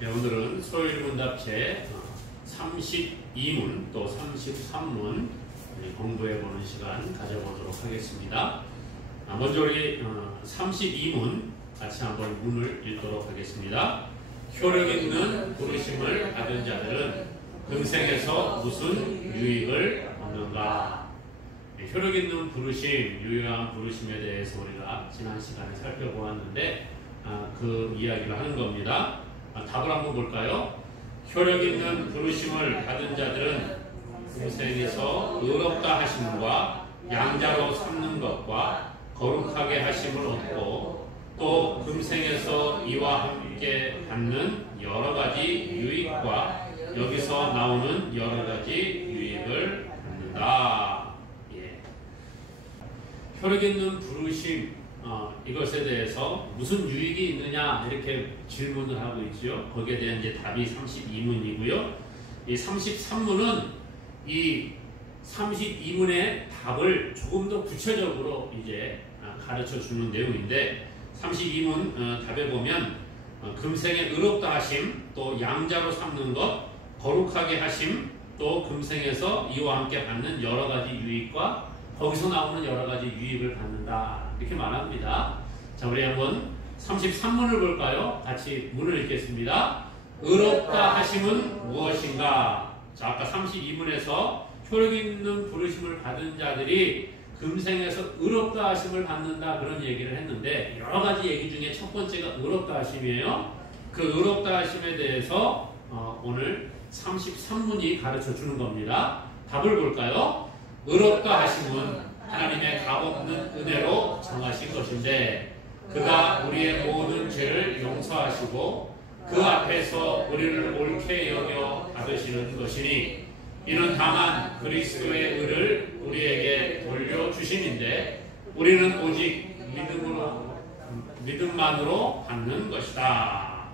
네, 오늘은 소일문답체 32문 또 33문 공부해보는 시간 가져보도록 하겠습니다. 먼저 우리 32문 같이 한번 문을 읽도록 하겠습니다. 효력 있는 부르심을 받은 자들은 금생에서 무슨 유익을 얻는가? 효력 있는 부르심, 유효한 부르심에 대해서 우리가 지난 시간에 살펴보았는데 그 이야기를 하는 겁니다. 답을 한번 볼까요? 효력 있는 부르심을 받은 자들은 금생에서 의롭다 하심과 양자로 삼는 것과 거룩하게 하심을 얻고 또 금생에서 이와 함께 받는 여러 가지 유익과 여기서 나오는 여러 가지 유익을 받는다. 효력 있는 부르심, 이것에 대해서 무슨 유익이 있느냐 이렇게 질문을 하고 있죠. 거기에 대한 이제 답이 32문이고요. 이 33문은 이 32문의 답을 조금 더 구체적으로 이제 가르쳐 주는 내용인데 32문 답에 보면 금생에 의롭다 하심, 또 양자로 삼는 것, 거룩하게 하심, 또 금생에서 이와 함께 받는 여러 가지 유익과 거기서 나오는 여러 가지 유익을 받는다. 이렇게 말합니다. 자, 우리 한번 33문을 볼까요? 같이 문을 읽겠습니다. 의롭다 하심은 무엇인가? 자, 아까 32문에서 효력 있는 부르심을 받은 자들이 금생에서 의롭다 하심을 받는다 그런 얘기를 했는데 여러 가지 얘기 중에 첫 번째가 의롭다 하심이에요. 그 의롭다 하심에 대해서 오늘 33문이 가르쳐 주는 겁니다. 답을 볼까요? 의롭다 하심은 하나님의 값없는 은혜로 정하신 것인데 그가 우리의 모든 죄를 용서하시고 그 앞에서 우리를 옳게 여겨 받으시는 것이니 이는 다만 그리스도의 의를 우리에게 돌려주심인데 우리는 오직 믿음만으로 받는 것이다.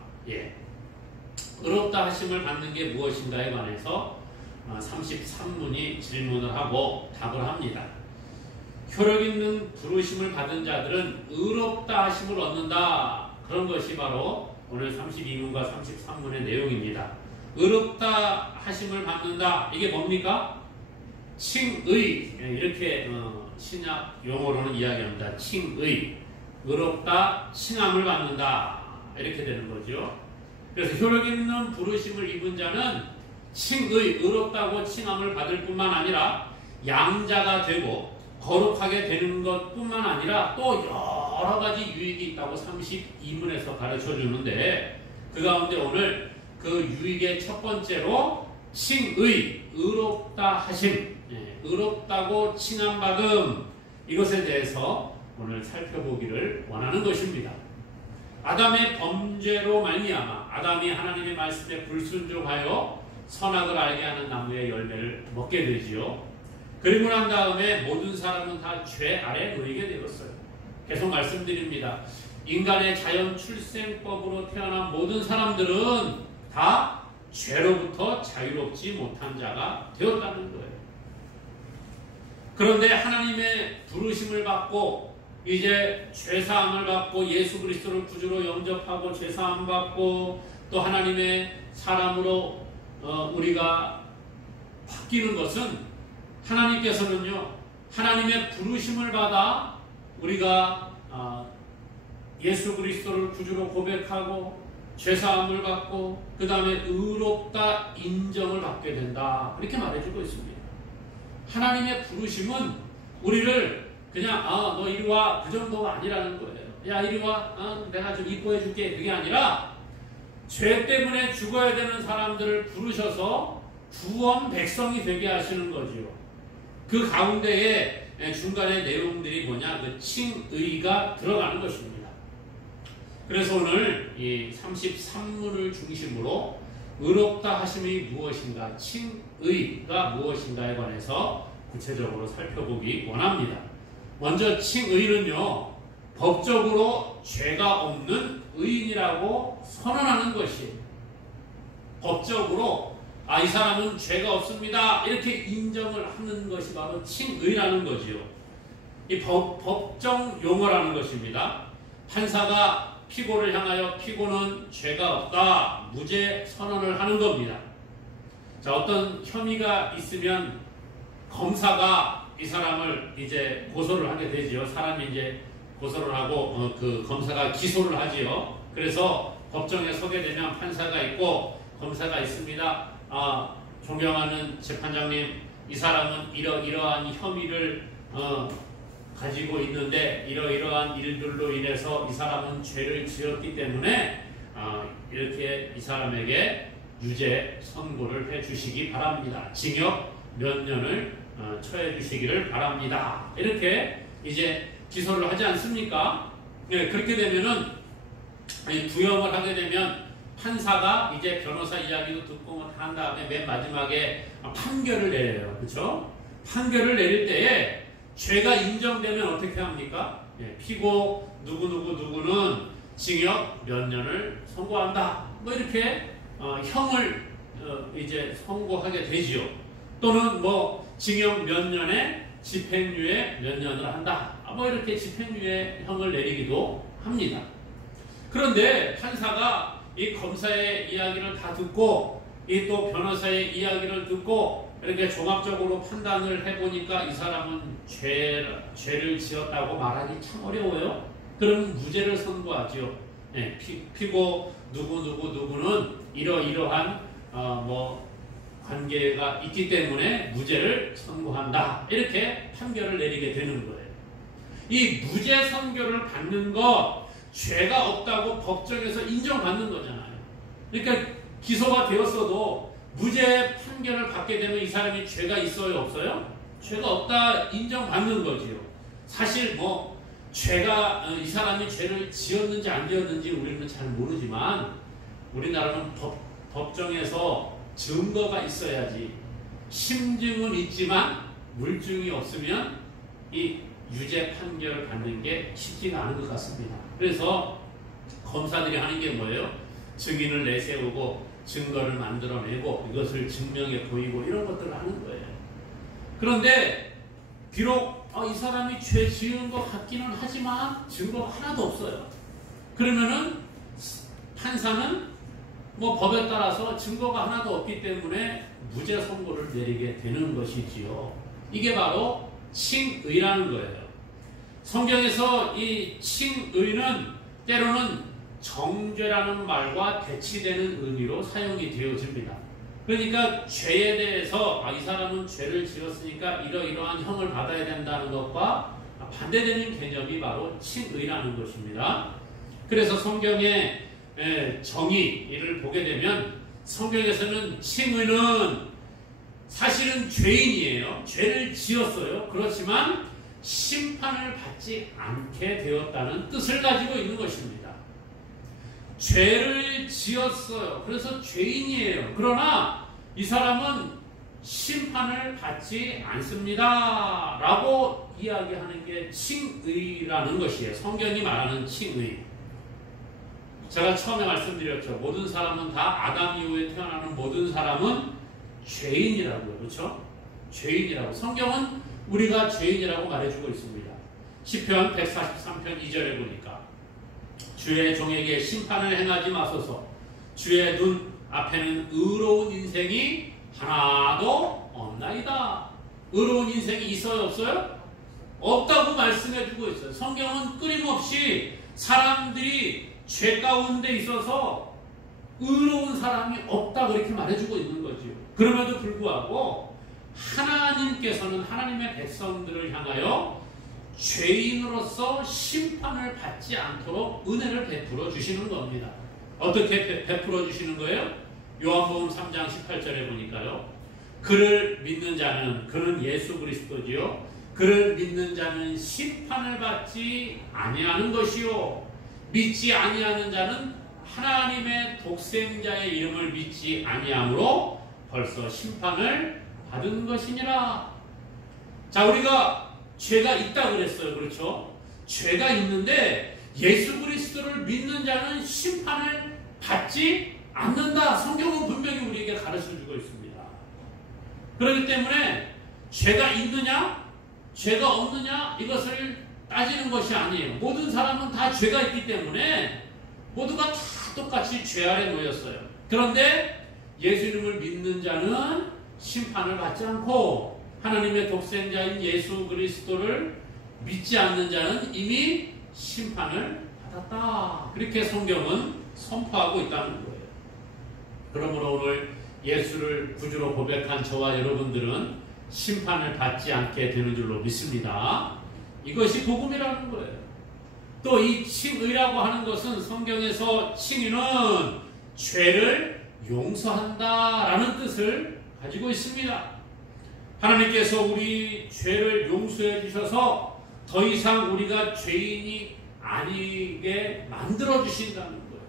의롭다 하심을 받는 게 무엇인가에 관해서 33문이 질문을 하고 답을 합니다. 효력 있는 부르심을 받은 자들은 의롭다 하심을 얻는다. 그런 것이 바로 오늘 32문과 33문의 내용입니다. 의롭다 하심을 받는다. 이게 뭡니까? 칭의. 이렇게 신약 용어로는 이야기합니다. 칭의. 의롭다, 칭함을 받는다. 이렇게 되는 거죠. 그래서 효력 있는 부르심을 입은 자는 칭의, 의롭다고 칭함을 받을 뿐만 아니라 양자가 되고 거룩하게 되는 것 뿐만 아니라 또 여러 가지 유익이 있다고 32문에서 가르쳐 주는데 그 가운데 오늘 그 유익의 첫 번째로 칭의, 의롭다 하심, 의롭다고 칭함받음 이것에 대해서 오늘 살펴보기를 원하는 것입니다. 아담의 범죄로 말미암아 아담이 하나님의 말씀에 불순종하여 선악을 알게 하는 나무의 열매를 먹게 되지요. 그리고 난 다음에 모든 사람은 다 죄 아래 놓이게 되었어요. 계속 말씀드립니다. 인간의 자연 출생법으로 태어난 모든 사람들은 다 죄로부터 자유롭지 못한 자가 되었다는 거예요. 그런데 하나님의 부르심을 받고 이제 죄사함을 받고 예수 그리스도를 구주로 영접하고 죄사함 받고 또 하나님의 사람으로 우리가 바뀌는 것은 하나님께서는요 하나님의 부르심을 받아 우리가 예수 그리스도를 구주로 고백하고 죄사함을 받고 그 다음에 의롭다 인정을 받게 된다 그렇게 말해주고 있습니다. 하나님의 부르심은 우리를 그냥 너 이리 와 그 정도가 아니라는 거예요. 야 이리 와 내가 좀 이뻐해 줄게 그게 아니라 죄 때문에 죽어야 되는 사람들을 부르셔서 구원 백성이 되게 하시는 거지요. 그 가운데에 중간에 내용들이 뭐냐? 그 칭의가 들어가는 것입니다. 그래서 오늘 이 33문을 중심으로 의롭다 하심이 무엇인가, 칭의가 무엇인가에 관해서 구체적으로 살펴보기 원합니다. 먼저 칭의는요, 법적으로 죄가 없는 의인이라고 선언하는 것이에요. 법적으로 이 사람은 죄가 없습니다. 이렇게 인정을 하는 것이 바로 칭의라는 거지요. 이 법정 용어라는 것입니다. 판사가 피고를 향하여 피고는 죄가 없다, 무죄 선언을 하는 겁니다. 자, 어떤 혐의가 있으면 검사가 이 사람을 이제 고소를 하게 되지요. 사람이 이제 고소를 하고 그 검사가 기소를 하지요. 그래서 법정에 서게 되면 판사가 있고 검사가 있습니다. 존경하는 재판장님, 이 사람은 이러이러한 혐의를 가지고 있는데 이러이러한 일들로 인해서 이 사람은 죄를 지었기 때문에 이렇게 이 사람에게 유죄 선고를 해주시기 바랍니다. 징역 몇 년을 처해 주시기를 바랍니다. 이렇게 이제 기소를 하지 않습니까? 네, 그렇게 되면은 부역을 하게 되면 판사가 이제 변호사 이야기도 듣고 한 다음에 맨 마지막에 판결을 내려요. 그렇죠? 판결을 내릴 때에 죄가 인정되면 어떻게 합니까? 예, 피고 누구는 징역 몇 년을 선고한다. 뭐 이렇게 형을 이제 선고하게 되지요. 또는 뭐 징역 몇 년에 집행유예 몇 년을 한다. 뭐 이렇게 집행유예 형을 내리기도 합니다. 그런데 판사가 이 검사의 이야기를 다 듣고 이 또 변호사의 이야기를 듣고 이렇게 종합적으로 판단을 해보니까 이 사람은 죄를 지었다고 말하기 참 어려워요. 그럼 무죄를 선고하죠. 네, 피고 누구는 이러이러한 뭐 관계가 있기 때문에 무죄를 선고한다. 이렇게 판결을 내리게 되는 거예요. 이 무죄 선고를 받는 것, 죄가 없다고 법정에서 인정받는 거잖아요. 그러니까 기소가 되었어도 무죄 판결을 받게 되면 이 사람이 죄가 있어요, 없어요? 죄가 없다 인정받는 거지요. 사실 뭐 죄가 이 사람이 죄를 지었는지 안 지었는지 우리는 잘 모르지만 우리나라는 법정에서 증거가 있어야지. 심증은 있지만 물증이 없으면 이 유죄 판결을 받는 게 쉽지가 않은 것 같습니다. 그래서 검사들이 하는 게 뭐예요? 증인을 내세우고 증거를 만들어내고 이것을 증명해 보이고 이런 것들을 하는 거예요. 그런데 비록 이 사람이 죄 지은 것 같기는 하지만 증거가 하나도 없어요. 그러면은 판사는 뭐 법에 따라서 증거가 하나도 없기 때문에 무죄 선고를 내리게 되는 것이지요. 이게 바로 칭의라는 거예요. 성경에서 이 칭의는 때로는 정죄라는 말과 대치되는 의미로 사용이 되어집니다. 그러니까 죄에 대해서 이 사람은 죄를 지었으니까 이러이러한 형을 받아야 된다는 것과 반대되는 개념이 바로 칭의라는 것입니다. 그래서 성경의 정의를 보게 되면 성경에서는 칭의는 사실은 죄인이에요. 죄를 지었어요. 그렇지만 심판을 받지 않게 되었다는 뜻을 가지고 있는 것입니다. 죄를 지었어요. 그래서 죄인이에요. 그러나 이 사람은 심판을 받지 않습니다. 라고 이야기하는 게 칭의라는 것이에요. 성경이 말하는 칭의. 제가 처음에 말씀드렸죠. 모든 사람은 다 아담 이후에 태어나는 모든 사람은 죄인이라고요. 그렇죠? 죄인이라고. 성경은 우리가 죄인이라고 말해주고 있습니다. 시편 143편 2절에 보니까 주의 종에게 심판을 행하지 마소서. 주의 눈 앞에는 의로운 인생이 하나도 없나이다. 의로운 인생이 있어요, 없어요? 없다고 말씀해주고 있어요. 성경은 끊임없이 사람들이 죄 가운데 있어서 의로운 사람이 없다 그렇게 말해주고 있는 거죠. 그럼에도 불구하고 하나님께서는 하나님의 백성들을 향하여 죄인으로서 심판을 받지 않도록 은혜를 베풀어 주시는 겁니다. 어떻게 베풀어 주시는 거예요? 요한복음 3장 18절에 보니까요. 그를 믿는 자는, 그는 예수 그리스도지요. 그를 믿는 자는 심판을 받지 아니하는 것이요. 믿지 아니하는 자는 하나님의 독생자의 이름을 믿지 아니함으로 벌써 심판을 받은 것이니라. 자, 우리가 죄가 있다 그랬어요. 그렇죠? 죄가 있는데 예수 그리스도를 믿는 자는 심판을 받지 않는다. 성경은 분명히 우리에게 가르쳐주고 있습니다. 그렇기 때문에 죄가 있느냐 죄가 없느냐 이것을 따지는 것이 아니에요. 모든 사람은 다 죄가 있기 때문에 모두가 다 똑같이 죄 아래 놓였어요. 그런데 예수님을 믿는 자는 심판을 받지 않고 하나님의 독생자인 예수 그리스도를 믿지 않는 자는 이미 심판을 받았다. 그렇게 성경은 선포하고 있다는 거예요. 그러므로 오늘 예수를 구주로 고백한 저와 여러분들은 심판을 받지 않게 되는 줄로 믿습니다. 이것이 복음이라는 거예요. 또 이 칭의라고 하는 것은 성경에서 칭의는 죄를 용서한다라는 뜻을 가지고 있습니다. 하나님께서 우리 죄를 용서해 주셔서 더 이상 우리가 죄인이 아니게 만들어 주신다는 거예요.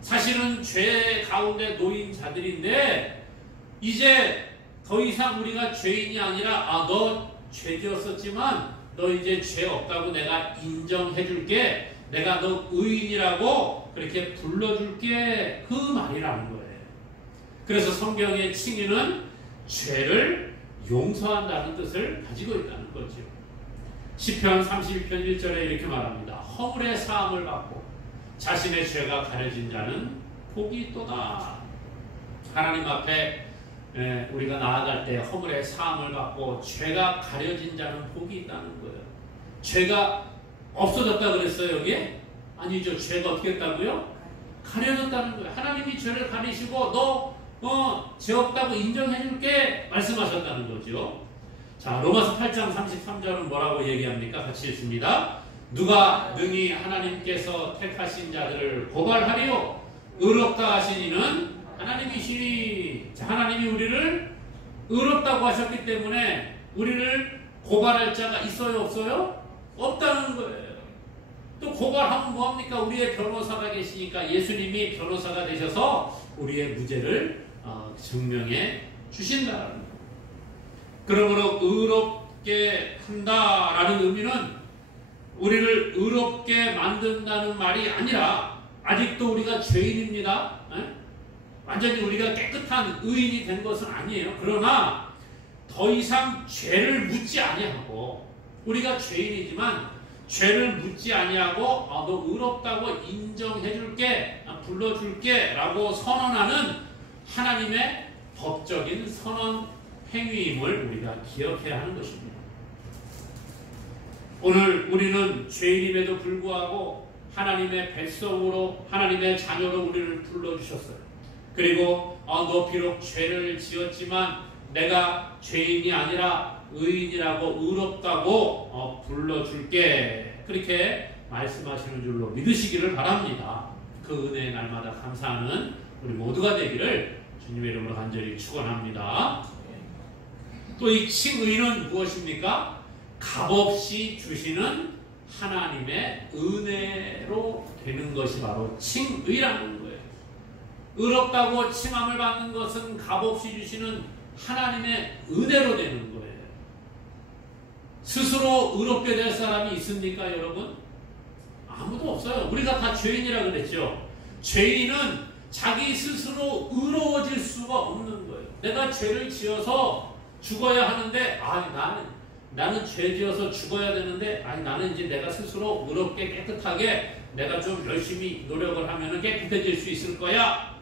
사실은 죄 가운데 놓인 자들인데 이제 더 이상 우리가 죄인이 아니라 너 죄 지었었지만 너 이제 죄 없다고 내가 인정해 줄게. 내가 너 의인이라고 그렇게 불러줄게. 그 말이라는 거예요. 그래서 성경의 칭의는 죄를 용서한다는 뜻을 가지고 있다는 거죠. 시편 32편 1절에 이렇게 말합니다. 허물의 사함을 받고 자신의 죄가 가려진 자는 복이 있도다. 하나님 앞에 우리가 나아갈 때 허물의 사함을 받고 죄가 가려진 자는 복이 있다는 거예요. 죄가 없어졌다 그랬어요 여기에? 아니죠. 죄가 어떻게 했다고요? 가려졌다는 거예요. 하나님이 죄를 가리시고 너 죄 없다고 인정해 줄게 말씀하셨다는 거죠. 자, 로마서 8장 33절은 뭐라고 얘기합니까? 같이 읽습니다. 누가 능히 하나님께서 택하신 자들을 고발하리요? 의롭다 하신 이는 하나님이시니. 자, 하나님이 우리를 의롭다고 하셨기 때문에 우리를 고발할 자가 있어요? 없어요? 없다는 거예요. 또 고발하면 뭐합니까? 우리의 변호사가 계시니까 예수님이 변호사가 되셔서 우리의 무죄를 증명해 주신다는 거예요. 그러므로 의롭게 한다라는 의미는 우리를 의롭게 만든다는 말이 아니라 아직도 우리가 죄인입니다. 완전히 우리가 깨끗한 의인이 된 것은 아니에요. 그러나 더 이상 죄를 묻지 아니하고 우리가 죄인이지만 죄를 묻지 아니하고 너 의롭다고 인정해줄게, 불러줄게 라고 선언하는 하나님의 법적인 선언 행위임을 우리가 기억해야 하는 것입니다. 오늘 우리는 죄인임에도 불구하고 하나님의 백성으로 하나님의 자녀로 우리를 불러주셨어요. 그리고 너 비록 죄를 지었지만 내가 죄인이 아니라 의인이라고 의롭다고 불러줄게. 그렇게 말씀하시는 줄로 믿으시기를 바랍니다. 그 은혜의 날마다 감사하는 우리 모두가 되기를 주님의 이름으로 간절히 축원합니다. 또 이 칭의는 무엇입니까? 값없이 주시는 하나님의 은혜로 되는 것이 바로 칭의라는 거예요. 의롭다고 칭함을 받는 것은 값없이 주시는 하나님의 은혜로 되는 거예요. 스스로 의롭게 될 사람이 있습니까, 여러분? 아무도 없어요. 우리가 다 죄인이라 그랬죠. 죄인은 자기 스스로 의로워질 수가 없는 거예요. 내가 죄를 지어서 죽어야 하는데 나는 죄 지어서 죽어야 되는데 나는 이제 내가 스스로 의롭게 깨끗하게 내가 좀 열심히 노력을 하면 깨끗해질 수 있을 거야.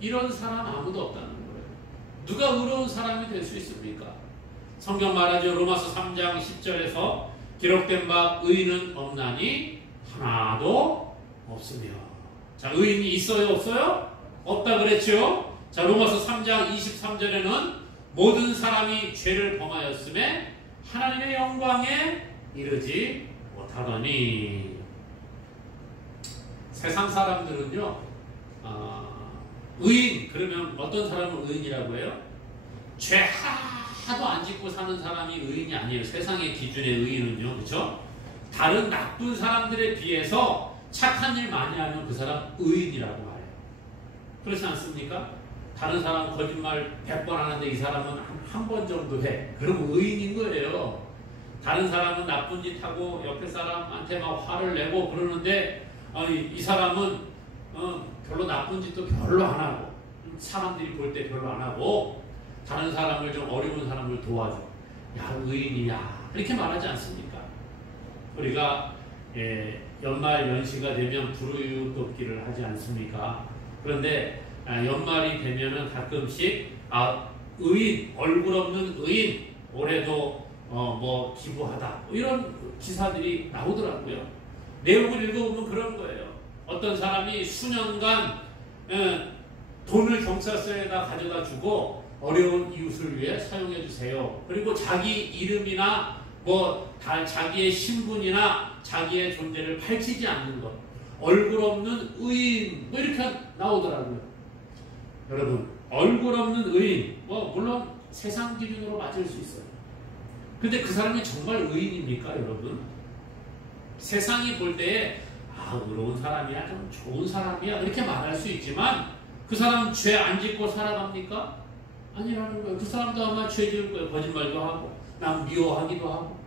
이런 사람 아무도 없다는 거예요. 누가 의로운 사람이 될 수 있습니까? 성경 말하죠. 로마서 3장 10절에서 기록된 바 의인은 없나니 하나도 없으며. 자, 의인이 있어요? 없어요? 없다 그랬죠? 자, 로마서 3장 23절에는 모든 사람이 죄를 범하였음에 하나님의 영광에 이르지 못하더니. 세상 사람들은요, 의인, 그러면 어떤 사람은 의인이라고 해요? 죄 하나도 안 짓고 사는 사람이 의인이 아니에요. 세상의 기준의 의인은요, 그렇죠? 다른 나쁜 사람들에 비해서 착한 일 많이 하면 그 사람 의인이라고 말해요. 그렇지 않습니까? 다른 사람 거짓말 100번 하는데 이 사람은 한 번 정도 해. 그러면 의인인 거예요. 다른 사람은 나쁜 짓 하고 옆에 사람한테 막 화를 내고 그러는데 이 사람은 별로 나쁜 짓도 별로 안 하고 사람들이 볼 때 별로 안 하고 다른 사람을 좀 어려운 사람을 도와줘. 야, 의인이야. 이렇게 말하지 않습니까? 우리가 연말 연시가 되면 불우이웃돕기를 하지 않습니까? 그런데 연말이 되면은 가끔씩 의인, 얼굴 없는 의인 올해도 뭐 기부하다 이런 기사들이 나오더라고요. 내용을 읽어보면 그런 거예요. 어떤 사람이 수년간 돈을 경찰서에다 가져다 주고 어려운 이웃을 위해 사용해 주세요. 그리고 자기 이름이나 자기의 신분이나 자기의 존재를 밝히지 않는 것, 얼굴 없는 의인 이렇게 나오더라고요. 여러분, 얼굴 없는 의인 물론 세상 기준으로 맞을 수 있어요. 근데 그 사람이 정말 의인입니까, 여러분? 세상이 볼 때에 의로운 사람이야, 좀 좋은 사람이야 이렇게 말할 수 있지만 그 사람은 죄 안 짓고 살아갑니까? 아니라는 거예요. 그 사람도 아마 죄 지을 거예요. 거짓말도 하고 남 미워하기도 하고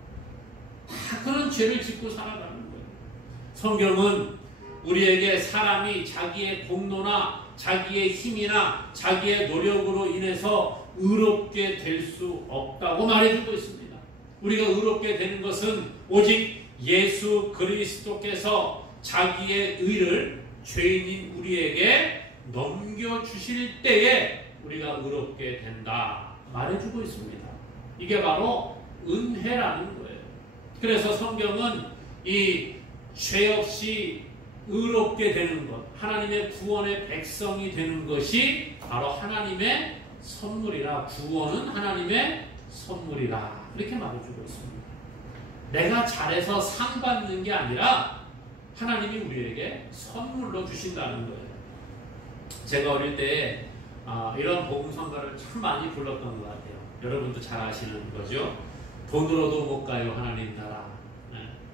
다 그런 죄를 짓고 살아가는 거예요. 성경은 우리에게 사람이 자기의 공로나 자기의 힘이나 자기의 노력으로 인해서 의롭게 될 수 없다고 말해주고 있습니다. 우리가 의롭게 되는 것은 오직 예수 그리스도께서 자기의 의를 죄인인 우리에게 넘겨주실 때에 우리가 의롭게 된다 말해주고 있습니다. 이게 바로 은혜라는 거예요. 그래서 성경은 이 죄 없이 의롭게 되는 것, 하나님의 구원의 백성이 되는 것이 바로 하나님의 선물이라, 구원은 하나님의 선물이라 이렇게 말해주고 있습니다. 내가 잘해서 상 받는 게 아니라 하나님이 우리에게 선물로 주신다는 거예요. 제가 어릴 때 이런 복음성가를 참 많이 불렀던 것 같아요. 여러분도 잘 아시는 거죠. 돈으로도 못 가요 하나님 나라.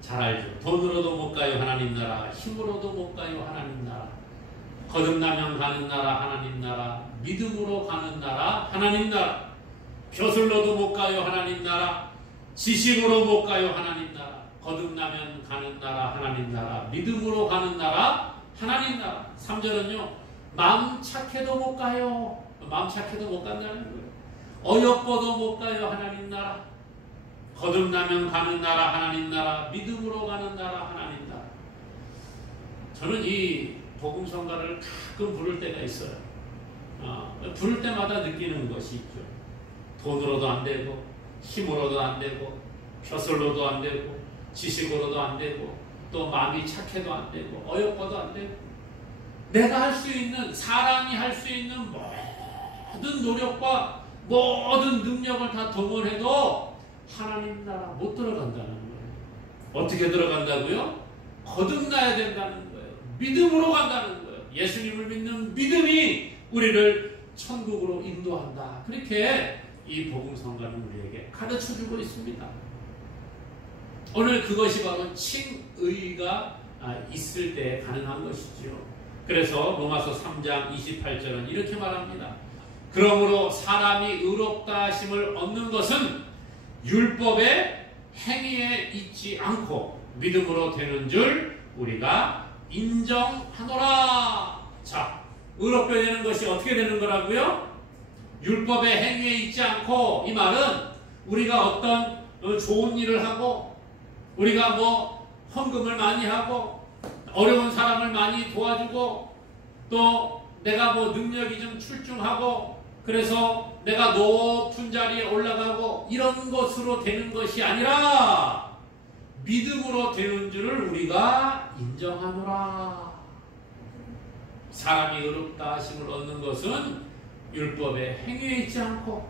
잘 알죠. 돈으로도 못 가요 하나님 나라. 힘으로도 못 가요 하나님 나라. 거듭나면 가는 나라 하나님 나라. 믿음으로 가는 나라 하나님 나라. 벼슬로도 못 가요 하나님 나라. 지식으로 못 가요 하나님 나라. 거듭나면 가는 나라 하나님 나라. 믿음으로 가는 나라 하나님 나라. 3절은요. 마음 착해도 못 가요. 마음 착해도 못 간다는 거예요. 어여뻐도 못 가요 하나님 나라. 거듭나면 가는 나라 하나님 나라. 믿음으로 가는 나라 하나님 나라. 저는 이 복음성가를 가끔 부를 때가 있어요. 부를 때마다 느끼는 것이 있죠. 돈으로도 안 되고 힘으로도 안 되고 벼슬로도 안 되고 지식으로도 안 되고 또 마음이 착해도 안 되고 어여뻐도 안 되고 내가 할 수 있는, 사람이 할 수 있는 모든 노력과 모든 능력을 다 동원해도 하나님 나라 못 들어간다는 거예요. 어떻게 들어간다고요? 거듭나야 된다는 거예요. 믿음으로 간다는 거예요. 예수님을 믿는 믿음이 우리를 천국으로 인도한다. 그렇게 이 복음성가는 우리에게 가르쳐주고 있습니다. 오늘 그것이 바로 칭의가 있을 때 가능한 것이지요. 그래서 로마서 3장 28절은 이렇게 말합니다. 그러므로 사람이 의롭다 하심을 얻는 것은 율법의 행위에 있지 않고 믿음으로 되는 줄 우리가 인정하노라. 자, 의롭게 되는 것이 어떻게 되는 거라고요? 율법의 행위에 있지 않고, 이 말은 우리가 어떤 좋은 일을 하고 우리가 헌금을 많이 하고 어려운 사람을 많이 도와주고 또 내가 능력이 좀 출중하고 그래서 내가 높은 자리에 올라가고 이런 것으로 되는 것이 아니라 믿음으로 되는 줄을 우리가 인정하노라. 사람이 의롭다 하심을 얻는 것은 율법의 행위에 있지 않고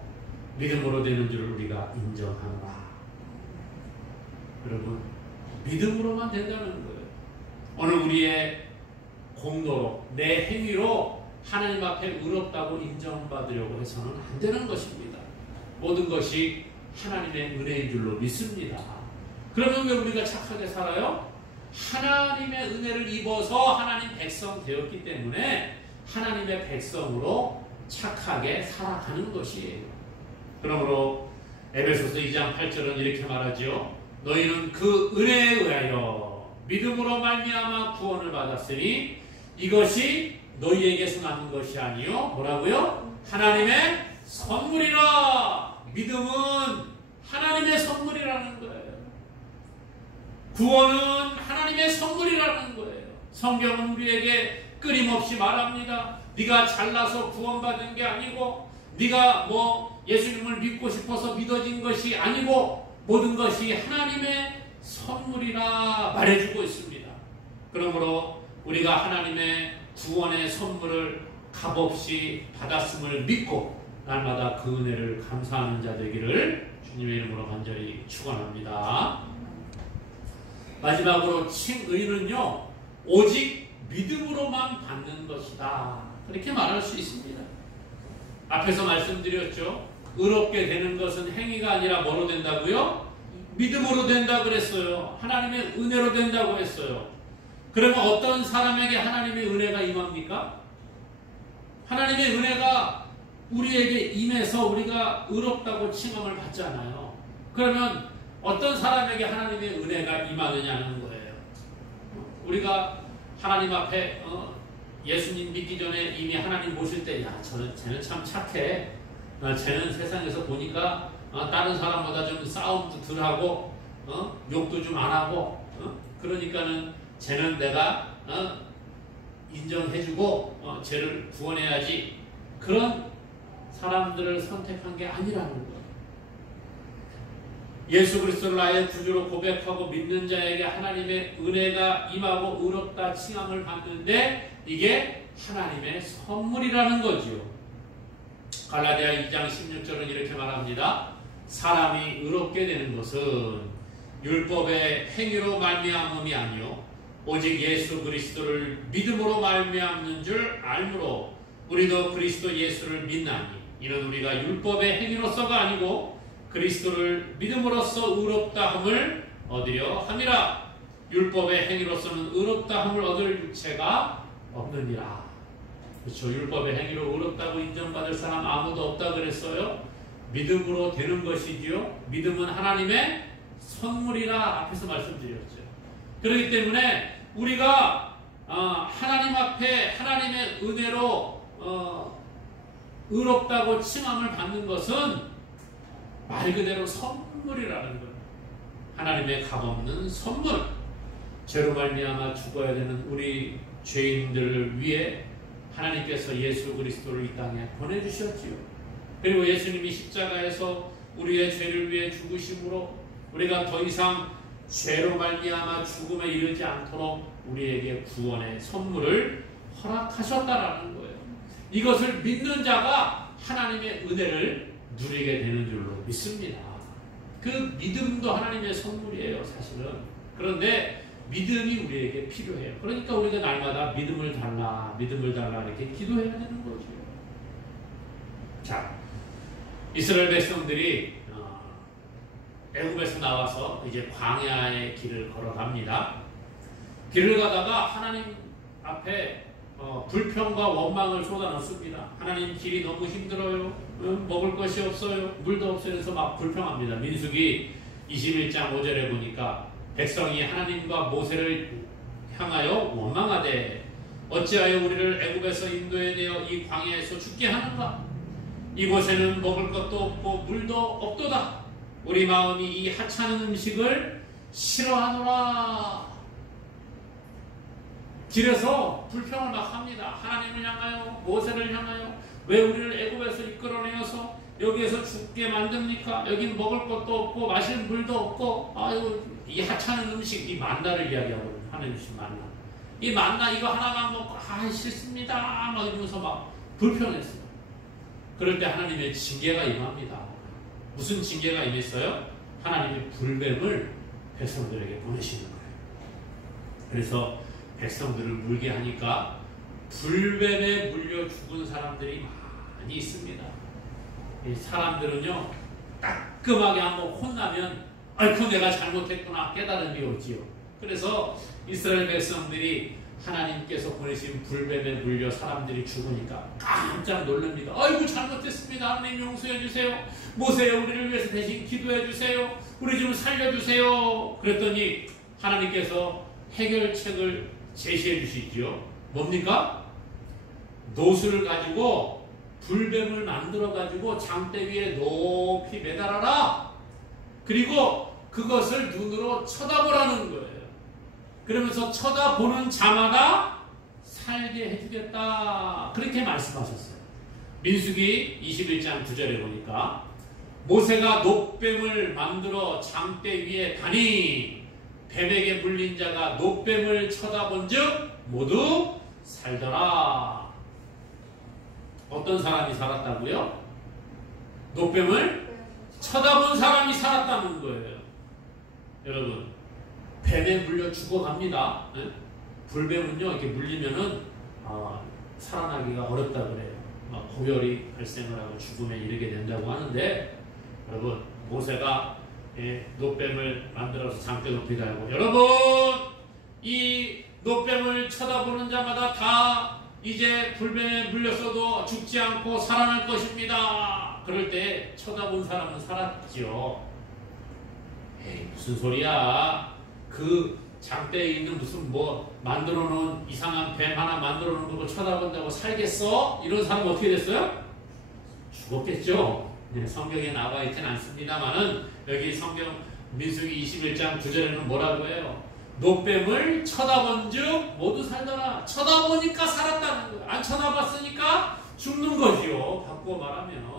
믿음으로 되는 줄을 우리가 인정하노라. 여러분, 믿음으로만 된다는 거예요. 오늘 우리의 공로로, 내 행위로 하나님 앞에 의롭다고 인정받으려고 해서는 안 되는 것입니다. 모든 것이 하나님의 은혜인 줄로 믿습니다. 그러면 왜 우리가 착하게 살아요? 하나님의 은혜를 입어서 하나님 백성 되었기 때문에 하나님의 백성으로 착하게 살아가는 것이에요. 그러므로 에베소서 2장 8절은 이렇게 말하죠. 너희는 그 은혜에 의하여 믿음으로 말미암아 구원을 받았으니 이것이 너희에게서 나는 것이 아니요. 뭐라고요? 하나님의 선물이라. 믿음은 하나님의 선물이라는 거예요. 구원은 하나님의 선물이라는 거예요. 성경은 우리에게 끊임없이 말합니다. 네가 잘나서 구원받은 게 아니고, 네가 예수님을 믿고 싶어서 믿어진 것이 아니고, 모든 것이 하나님의 선물이라 말해주고 있습니다. 그러므로 우리가 하나님의 구원의 선물을 값없이 받았음을 믿고 날마다 그 은혜를 감사하는 자 되기를 주님의 이름으로 간절히 축원합니다. 마지막으로 칭의는요, 오직 믿음으로만 받는 것이다, 그렇게 말할 수 있습니다. 앞에서 말씀드렸죠. 의롭게 되는 것은 행위가 아니라 뭐로 된다고요? 믿음으로 된다 그랬어요. 하나님의 은혜로 된다고 했어요. 그러면 어떤 사람에게 하나님의 은혜가 임합니까? 하나님의 은혜가 우리에게 임해서 우리가 의롭다고 칭함을 받잖아요. 그러면 어떤 사람에게 하나님의 은혜가 임하느냐는 거예요. 우리가 하나님 앞에 예수님 믿기 전에 이미 하나님 모실 때, 야, 쟤는 참 착해. 쟤는 세상에서 보니까 다른 사람보다 좀 싸움도 덜 하고, 욕도 좀 안 하고, 그러니까는 쟤는 내가 인정해주고 쟤를 구원해야지. 그런 사람들을 선택한 게 아니라는 거예요. 예수 그리스도를 나의 구주로 고백하고 믿는 자에게 하나님의 은혜가 임하고 의롭다 칭함을 받는데, 이게 하나님의 선물이라는 거지요. 갈라디아 2장 16절은 이렇게 말합니다. 사람이 의롭게 되는 것은 율법의 행위로 말미암음이 아니요 오직 예수 그리스도를 믿음으로 말미암는 줄 알므로 우리도 그리스도 예수를 믿나니 이는 우리가 율법의 행위로서가 아니고 그리스도를 믿음으로써 의롭다함을 얻으려 함이라. 율법의 행위로서는 의롭다함을 얻을 육체가 없느니라. 그렇죠. 율법의 행위로 의롭다고 인정받을 사람 아무도 없다 그랬어요. 믿음으로 되는 것이지요. 믿음은 하나님의 선물이라 앞에서 말씀드렸죠. 그렇기 때문에 우리가 하나님 앞에 하나님의 은혜로 의롭다고 칭함을 받는 것은 말 그대로 선물이라는 거예요. 하나님의 값없는 선물. 죄로 말미암아 죽어야 되는 우리 죄인들을 위해 하나님께서 예수 그리스도를 이 땅에 보내주셨지요. 그리고 예수님이 십자가에서 우리의 죄를 위해 죽으심으로 우리가 더 이상 죄로 말미암아 죽음에 이르지 않도록 우리에게 구원의 선물을 허락하셨다라는 거예요. 이것을 믿는 자가 하나님의 은혜를 누리게 되는 줄로 믿습니다. 그 믿음도 하나님의 선물이에요, 사실은. 그런데 믿음이 우리에게 필요해요. 그러니까 우리가 날마다 믿음을 달라 이렇게 기도해야 되는 거죠. 자, 이스라엘 백성들이 애굽에서 나와서 이제 광야의 길을 걸어갑니다. 길을 가다가 하나님 앞에 불평과 원망을 쏟아놓습니다. 하나님, 길이 너무 힘들어요. 먹을 것이 없어요. 물도 없어요. 그래서 막 불평합니다. 민수기 21장 5절에 보니까 백성이 하나님과 모세를 향하여 원망하되 어찌하여 우리를 애굽에서 인도해내어 이 광야에서 죽게 하는가? 이곳에는 먹을 것도 없고 물도 없도다. 우리 마음이 이 하찮은 음식을 싫어하노라. 길에서 불평을 막 합니다. 하나님을 향하여, 모세를 향하여 왜 우리를 애굽에서 이끌어내어서 여기에서 죽게 만듭니까? 여긴 먹을 것도 없고 마실 물도 없고, 아유, 이 하찮은 음식, 이 만나를 이야기하거든요. 하나님 주신 만나. 이 만나 이거 하나만 먹고 싫습니다 막 이러면서 막 불평했어요. 그럴 때 하나님의 징계가 임합니다. 무슨 징계가 임했어요? 하나님의 불뱀을 백성들에게 보내시는 거예요. 그래서 백성들을 물게 하니까 불뱀에 물려 죽은 사람들이 많이 있습니다. 이 사람들은요, 따끔하게 한번 혼나면 아이고 내가 잘못했구나 깨달음이 오지요. 그래서 이스라엘 백성들이 하나님께서 보내신 불뱀에 물려 사람들이 죽으니까 깜짝 놀랍니다. 아이고 잘못했습니다. 하나님 용서해 주세요. 모세 우리를 위해서 대신 기도해 주세요. 우리 좀 살려주세요. 그랬더니 하나님께서 해결책을 제시해 주시죠. 뭡니까? 노수를 가지고 불뱀을 만들어 가지고 장대 위에 높이 매달아라. 그리고 그것을 눈으로 쳐다보라는 거예요. 그러면서 쳐다보는 자마다 살게 해주겠다. 그렇게 말씀하셨어요. 민수기 21장 9절에 보니까 모세가 놋뱀을 만들어 장대 위에 다니 뱀에게 물린 자가 놋뱀을 쳐다본 즉 모두 살더라. 어떤 사람이 살았다고요? 놋뱀을 쳐다본 사람이 살았다는 거예요. 여러분, 뱀에 물려 죽어갑니다. 네? 불뱀은요, 이렇게 물리면은 살아나기가 어렵다 그래요. 고열이 발생을 하고 죽음에 이르게 된다고 하는데, 여러분, 모세가 놋뱀을 만들어서 장대 높이 달고, 여러분, 이 놋뱀을 쳐다보는 자마다 다 이제 불뱀에 물렸어도 죽지 않고 살아날 것입니다. 그럴 때 쳐다본 사람은 살았죠. 에이, 무슨 소리야. 그 장대에 있는 무슨 만들어 놓은 이상한 뱀 하나 만들어 놓은 거 쳐다본다고 살겠어? 이런 사람 어떻게 됐어요? 죽었겠죠. 네, 성경에 나와 있지는 않습니다만은 여기 성경 민수기 21장 9절에는 뭐라고 해요? 놋뱀을 쳐다본 즉 모두 살더라. 쳐다보니까 살았다는 거예요. 안 쳐다봤으니까 죽는 거지요. 바꾸어 말하면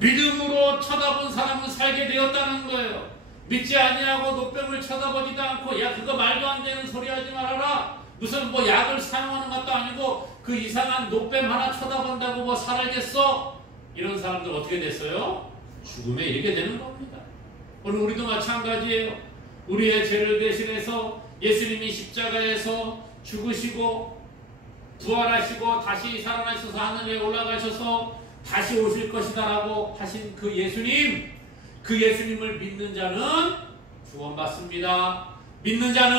믿음으로 쳐다본 사람은 살게 되었다는 거예요. 믿지 아니하고 놋뱀을 쳐다보지도 않고 야 그거 말도 안 되는 소리 하지 말아라. 무슨 약을 사용하는 것도 아니고 그 이상한 놋뱀 하나 쳐다본다고 살아겠어? 이런 사람들 어떻게 됐어요? 죽음에 이르게 되는 겁니다. 오늘 우리도 마찬가지예요. 우리의 죄를 대신해서 예수님이 십자가에서 죽으시고 부활하시고 다시 살아나셔서 하늘에 올라가셔서 다시 오실 것이다라고 하신 그 예수님, 그 예수님을 믿는 자는 구원받습니다. 믿는 자는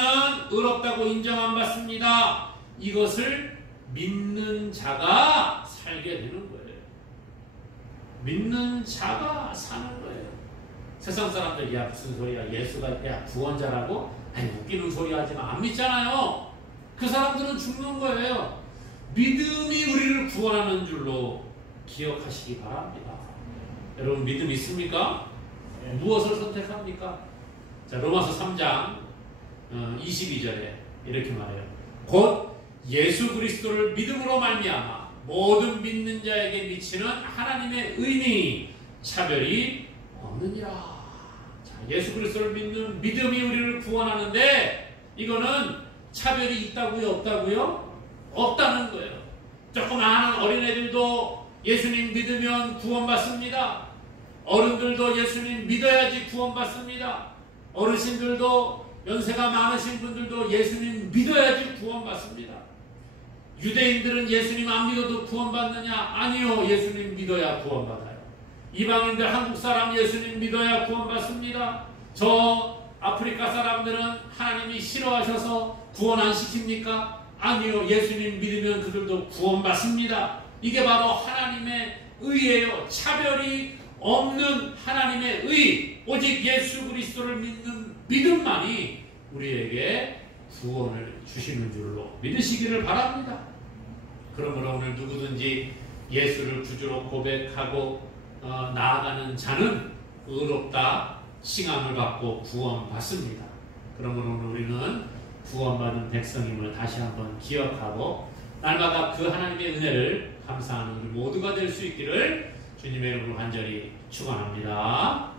의롭다고 인정 안 받습니다. 이것을 믿는 자가 살게 되는 거예요. 믿는 자가 사는 거예요. 세상 사람들 야 무슨 소리야, 예수가 야 구원자라고? 아니 웃기는 소리 하지만 안 믿잖아요. 그 사람들은 죽는 거예요. 믿음이 우리를 구원하는 줄로 기억하시기 바랍니다. 여러분 믿음 있습니까? 무엇을 선택합니까? 자, 로마서 3장 22절에 이렇게 말해요. 곧 예수 그리스도를 믿음으로 말미암아 모든 믿는 자에게 미치는 하나님의 의니 차별이 없느니라. 자, 예수 그리스도를 믿는 믿음이 우리를 구원하는데 이거는 차별이 있다고요? 없다고요? 없다는 거예요. 조그마한 어린애들도 예수님 믿으면 구원받습니다. 어른들도 예수님 믿어야지 구원받습니다. 어르신들도 연세가 많으신 분들도 예수님 믿어야지 구원받습니다. 유대인들은 예수님 안 믿어도 구원받느냐? 아니요. 예수님 믿어야 구원받아요. 이방인들 한국 사람 예수님 믿어야 구원받습니다. 저 아프리카 사람들은 하나님이 싫어하셔서 구원 안 시킵니까? 아니요. 예수님 믿으면 그들도 구원받습니다. 이게 바로 하나님의 의예요. 차별이 없는 하나님의 의, 오직 예수 그리스도를 믿는 믿음만이 우리에게 구원을 주시는 줄로 믿으시기를 바랍니다. 그러므로 오늘 누구든지 예수를 구주로 고백하고 나아가는 자는 의롭다 칭함을 받고 구원받습니다. 그러므로 오늘 우리는 구원받은 백성임을 다시 한번 기억하고 날마다 그 하나님의 은혜를 감사하는 우리 모두가 될 수 있기를 주님의 이름으로 간절히 축원합니다.